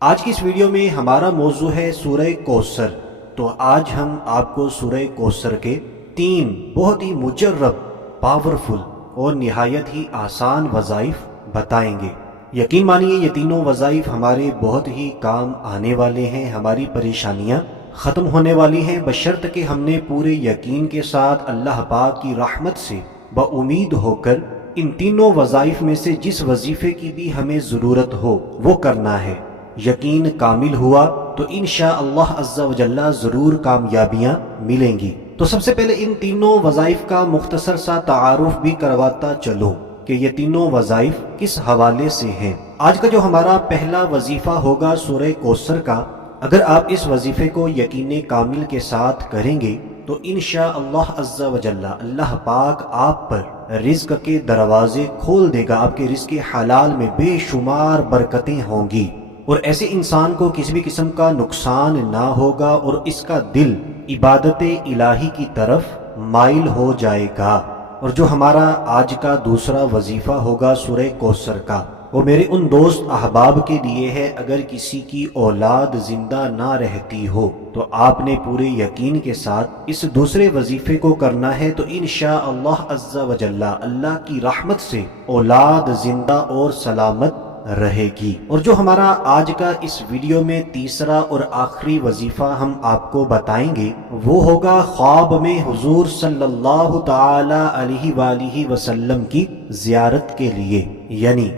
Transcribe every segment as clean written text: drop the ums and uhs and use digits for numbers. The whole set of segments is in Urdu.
آج کی اس ویڈیو میں ہمارا موضوع ہے سورہ کوثر۔ تو آج ہم آپ کو سورہ کوثر کے 3 بہت ہی مجرب، پاورفل اور نہایت ہی آسان وظائف بتائیں گے۔ یقین مانیے یہ تینوں وظائف ہمارے بہت ہی کام آنے والے ہیں، ہماری پریشانیاں ختم ہونے والی ہیں، بشرط کہ ہم نے پورے یقین کے ساتھ اللہ پاک کی رحمت سے بامید ہو کر ان تینوں وظائف میں سے جس وظیفے کی بھی ہمیں ضرورت ہو وہ کرنا ہے۔ یقین کامل ہوا تو انشاءاللہ عز و جل ضرور کامیابیاں ملیں گی۔ تو سب سے پہلے ان تینوں وظائف کا مختصر سا تعارف بھی کرواتا چلوں کہ یہ تینوں وظائف کس حوالے سے ہیں۔ آج کا جو ہمارا پہلا وظیفہ ہوگا سورہ کوثر کا، اگر آپ اس وظیفے کو یقین کامل کے ساتھ کریں گے تو انشاءاللہ عز و جل اللہ پاک آپ پر رزق کے دروازے کھول دے گا، آپ کے رزق حلال میں بے شمار برکتیں ہوں گی، اور ایسے انسان کو کسی بھی قسم کا نقصان نہ ہوگا اور اس کا دل عبادت الہی کی طرف مائل ہو جائے گا۔ اور جو ہمارا آج کا دوسرا وظیفہ ہوگا سورہ کوثر کا، وہ میرے ان دوست احباب کے لیے ہے اگر کسی کی اولاد زندہ نہ رہتی ہو تو آپ نے پورے یقین کے ساتھ اس دوسرے وظیفے کو کرنا ہے، تو انشاءاللہ عز و جل اللہ کی رحمت سے اولاد زندہ اور سلامت رہے گی۔ اور جو ہمارا آج کا اس ویڈیو میں تیسرا اور آخری وظیفہ ہم آپ کو بتائیں گے وہ ہوگا خواب میں حضور صلی اللہ تعالی علیہ وآلہ وسلم کی زیارت کے لیے۔ یعنی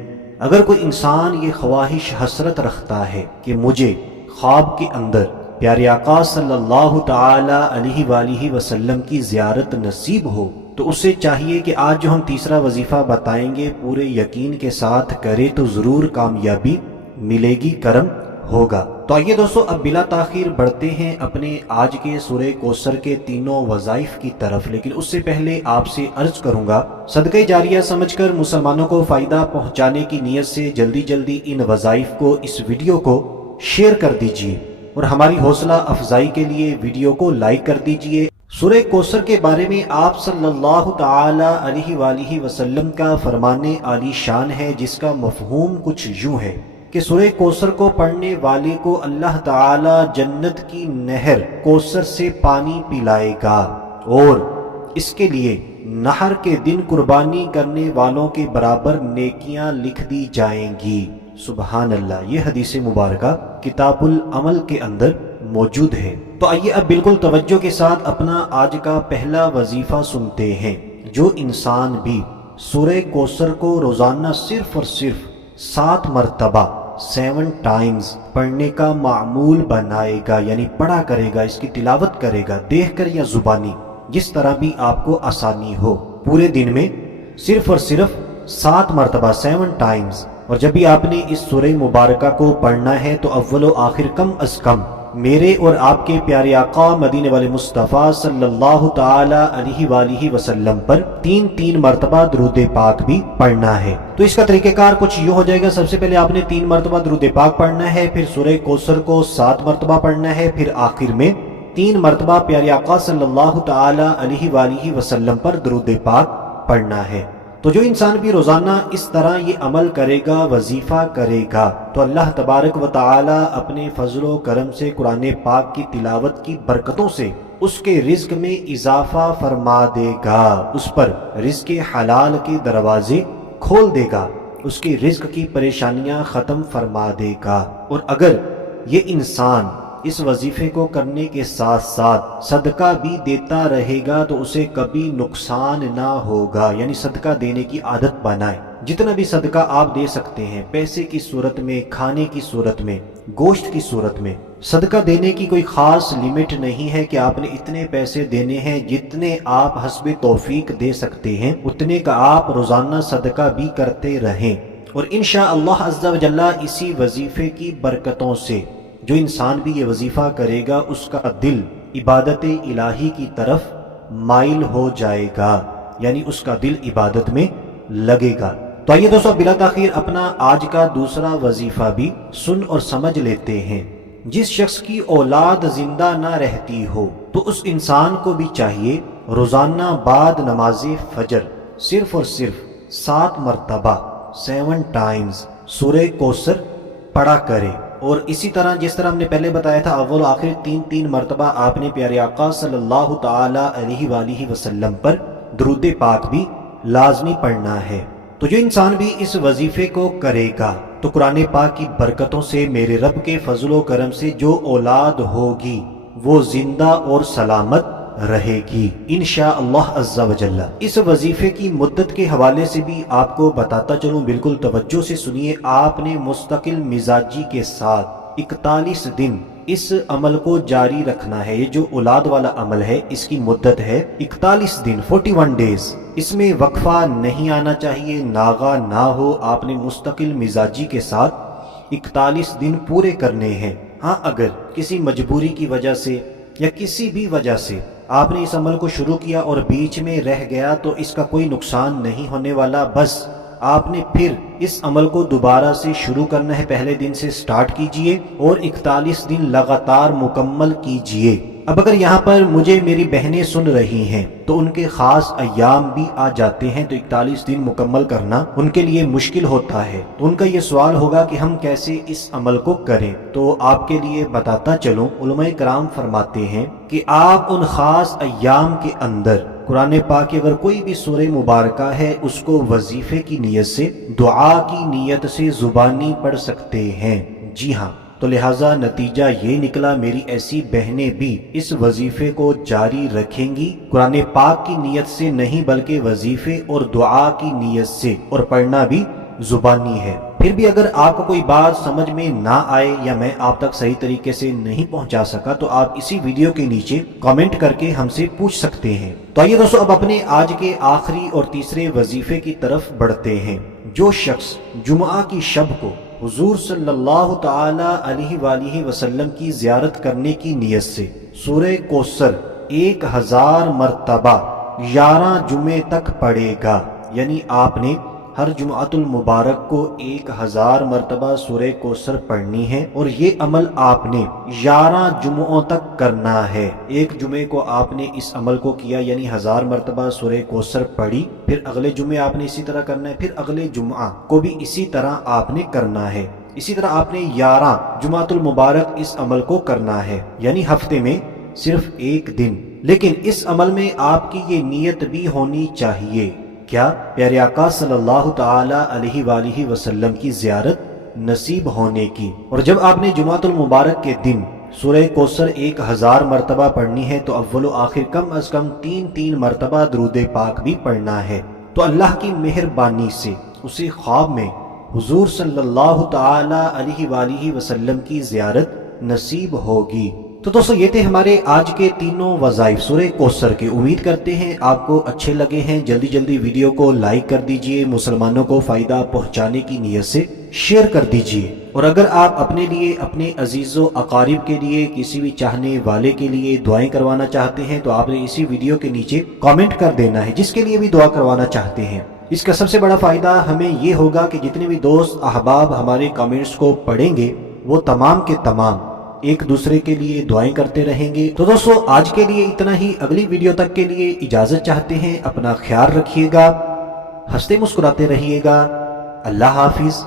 اگر کوئی انسان یہ خواہش حسرت رکھتا ہے کہ مجھے خواب کے اندر پیارے آقا صلی اللہ تعالی علیہ وآلہ وسلم کی زیارت نصیب ہو، تو اسے چاہیے کہ آج جو ہم تیسرا وظیفہ بتائیں گے پورے یقین کے ساتھ کرے تو ضرور کامیابی ملے گی، کرم ہوگا۔ تو آئیے دوستو اب بلا تاخیر بڑھتے ہیں اپنے آج کے سورہ کوثر کے تینوں وظائف کی طرف، لیکن اس سے پہلے آپ سے عرض کروں گا صدقہ جاریہ سمجھ کر مسلمانوں کو فائدہ پہنچانے کی نیت سے جلدی جلدی ان وظائف کو، اس ویڈیو کو شیئر کر دیجئے، اور ہماری حوصلہ افزائی کے لیے ویڈیو کو لائک کر دیجئے۔ سورہ کوثر کے بارے میں آپ صلی اللہ تعالی علیہ وآلہ وسلم کا فرمان عالی شان ہے، جس کا مفہوم کچھ یوں ہے کہ سورہ کوثر کو پڑھنے والے کو اللہ تعالی جنت کی نہر کوثر سے پانی پلائے گا، اور اس کے لیے نہر کے دن قربانی کرنے والوں کے برابر نیکیاں لکھ دی جائیں گی۔ سبحان اللہ، یہ حدیث مبارکہ کتاب العمل کے اندر موجود ہے۔ تو آئیے اب بالکل توجہ کے ساتھ اپنا آج کا پہلا وظیفہ سنتے ہیں۔ جو انسان بھی سورہ کوثر کو روزانہ صرف اور صرف 7 مرتبہ 7 ٹائمز پڑھنے کا معمول بنائے گا، یعنی پڑھا کرے گا، اس کی تلاوت کرے گا دیکھ کر یا زبانی، جس طرح بھی آپ کو آسانی ہو، پورے دن میں صرف اور صرف 7 مرتبہ 7 ٹائمز۔ اور جب بھی آپ نے اس سورہ مبارکہ کو پڑھنا ہے تو اول و آخر کم از کم میرے اور آپ کے پیارے آقا مدینے والے مصطفیٰ صلی اللہ تعالی علیہ وآلہ وسلم پر 3 مرتبہ درود پاک بھی پڑھنا ہے۔ تو اس کا طریقہ کار کچھ یوں ہو جائے گا، سب سے پہلے آپ نے 3 مرتبہ درود پاک پڑھنا ہے، پھر سورہ کوثر کو 7 مرتبہ پڑھنا ہے، پھر آخر میں 3 مرتبہ پیارے آقا صلی اللہ تعالی علیہ وآلہ وسلم پر درود پاک پڑھنا ہے۔ تو جو انسان بھی روزانہ اس طرح یہ عمل کرے گا، وظیفہ کرے گا، تو اللہ تبارک و تعالی اپنے فضل و کرم سے قرآن پاک کی تلاوت کی برکتوں سے اس کے رزق میں اضافہ فرما دے گا، اس پر رزق حلال کے دروازے کھول دے گا، اس کے رزق کی پریشانیاں ختم فرما دے گا۔ اور اگر یہ انسان اس وظیفے کو کرنے کے ساتھ ساتھ صدقہ بھی دیتا رہے گا تو اسے کبھی نقصان نہ ہوگا، یعنی صدقہ دینے کی عادت بنائے۔ جتنا بھی صدقہ آپ دے سکتے ہیں، پیسے کی صورت میں، کھانے کی صورت میں، گوشت کی صورت میں، صدقہ دینے کی کوئی خاص لیمٹ نہیں ہے کہ آپ نے اتنے پیسے دینے ہیں، جتنے آپ حسب توفیق دے سکتے ہیں اتنے کا آپ روزانہ صدقہ بھی کرتے رہیں، اور انشاءاللہ عز و جل اسی وظیفے کی برکتوں سے جو انسان بھی یہ وظیفہ کرے گا اس کا دل عبادت الہی کی طرف مائل ہو جائے گا، یعنی اس کا دل عبادت میں لگے گا۔ تو آئیے دوستو بلا تاخیر اپنا آج کا دوسرا وظیفہ بھی سن اور سمجھ لیتے ہیں۔ جس شخص کی اولاد زندہ نہ رہتی ہو تو اس انسان کو بھی چاہیے روزانہ بعد نماز فجر صرف اور صرف 7 مرتبہ 7 ٹائمز سورہ کوثر پڑھا کرے۔ اور اسی طرح جس طرح ہم نے پہلے بتایا تھا اول و آخر تین تین مرتبہ آپ نے پیارے آقا صلی اللہ تعالی علیہ وآلہ وسلم پر درود پاک بھی لازمی پڑھنا ہے۔ تو جو انسان بھی اس وظیفے کو کرے گا تو قرآن پاک کی برکتوں سے میرے رب کے فضل و کرم سے جو اولاد ہوگی وہ زندہ اور سلامت رہے گی انشاءاللہ عز و جل۔ اس وظیفے کی مدت کے حوالے سے بھی آپ کو بتاتا چلوں، بالکل توجہ سے سنیے۔ آپ نے مستقل مزاجی کے ساتھ 41 دن اس عمل کو جاری رکھنا ہے۔ یہ جو اولاد والا عمل ہے اس کی مدت ہے 41 دن 41 ڈیز۔ اس میں وقفہ نہیں آنا چاہیے، ناغہ نہ ہو۔ آپ نے مستقل مزاجی کے ساتھ 41 دن پورے کرنے ہیں۔ ہاں اگر کسی مجبوری کی وجہ سے یا کسی بھی وجہ سے آپ نے اس عمل کو شروع کیا اور بیچ میں رہ گیا تو اس کا کوئی نقصان نہیں ہونے والا، بس آپ نے پھر اس عمل کو دوبارہ سے شروع کرنا ہے، پہلے دن سے سٹارٹ کیجئے اور 41 دن لگاتار مکمل کیجئے۔ اب اگر یہاں پر مجھے میری بہنیں سن رہی ہیں تو ان کے خاص ایام بھی آ جاتے ہیں تو 41 دن مکمل کرنا ان کے لیے مشکل ہوتا ہے، تو ان کا یہ سوال ہوگا کہ ہم کیسے اس عمل کو کریں۔ تو آپ کے لیے بتاتا چلوں، علماء کرام فرماتے ہیں کہ آپ ان خاص ایام کے اندر قرآن پاک کی اگر کوئی بھی سورہ مبارکہ ہے اس کو وظیفے کی نیت سے، دعا کی نیت سے زبانی پڑھ سکتے ہیں۔ جی ہاں، تو لہٰذا نتیجہ یہ نکلا میری ایسی بہنیں بھی اس وظیفے کو جاری رکھیں گی، قرآن پاک کی نیت سے نہیں بلکہ وظیفے اور دعا کی نیت سے، اور پڑھنا بھی زبانی ہے۔ پھر بھی اگر آپ کو کوئی بات سمجھ میں نہ آئے یا میں آپ تک صحیح طریقے سے نہیں پہنچا سکا تو آپ اسی ویڈیو کے نیچے کامنٹ کر کے ہم سے پوچھ سکتے ہیں۔ تو آئیے دوستو اب اپنے آج کے آخری اور تیسرے وظیفے کی طرف بڑھتے ہیں۔ جو شخص جمعہ کی شب کو حضور صلی اللہ تعالی علیہ وآلہ وسلم کی زیارت کرنے کی نیت سے سورہ کوثر 1000 مرتبہ 11 جمعے تک پڑھے گا، یعنی آپ نے ہر جمعۃ المبارک کو 1000 مرتبہ سورہ کوثر پڑھنی ہے، اور یہ عمل آپ نے 11 جمعوں تک کرنا ہے۔ ایک جمعے کو آپ نے اس عمل کو کیا یعنی 1000 مرتبہ سورہ کوثر پڑھی، پھر اگلے جمعے آپ نے اسی طرح کرنا ہے، پھر اگلے جمعہ کو بھی اسی طرح آپ نے کرنا ہے۔ اسی طرح آپ نے 11 جمعۃ المبارک اس عمل کو کرنا ہے، یعنی ہفتے میں صرف ایک دن۔ لیکن اس عمل میں آپ کی یہ نیت بھی ہونی چاہیے، کیا؟ پیارے آقا صلی اللہ تعالی علیہ وآلہ وسلم کی زیارت نصیب ہونے کی۔ اور جب آپ نے جمعۃ المبارک کے دن سورہ کوثر 1000 مرتبہ پڑھنی ہے تو اول و آخر کم از کم 3 مرتبہ درود پاک بھی پڑھنا ہے، تو اللہ کی مہربانی سے اسے خواب میں حضور صلی اللہ تعالی علیہ وآلہ وسلم کی زیارت نصیب ہوگی۔ تو دوستو یہ تھے ہمارے آج کے تینوں وظائف سورہ کوثر کے۔ امید کرتے ہیں آپ کو اچھے لگے ہیں۔ جلدی جلدی ویڈیو کو لائک کر دیجئے، مسلمانوں کو فائدہ پہنچانے کی نیت سے شیئر کر دیجئے، اور اگر آپ اپنے لیے، اپنے عزیز و اقارب کے لیے، کسی بھی چاہنے والے کے لیے دعائیں کروانا چاہتے ہیں تو آپ نے اسی ویڈیو کے نیچے کامنٹ کر دینا ہے جس کے لیے بھی دعا کروانا چاہتے ہیں۔ اس کا سب سے بڑا فائدہ ہمیں یہ ہوگا کہ جتنے بھی دوست احباب ہمارے کامنٹس کو پڑھیں گے وہ تمام کے تمام ایک دوسرے کے لیے دعائیں کرتے رہیں گے۔ تو دوستو آج کے لیے اتنا ہی، اگلی ویڈیو تک کے لیے اجازت چاہتے ہیں۔ اپنا خیال رکھیے گا، ہنستے مسکراتے رہیے گا۔ اللہ حافظ۔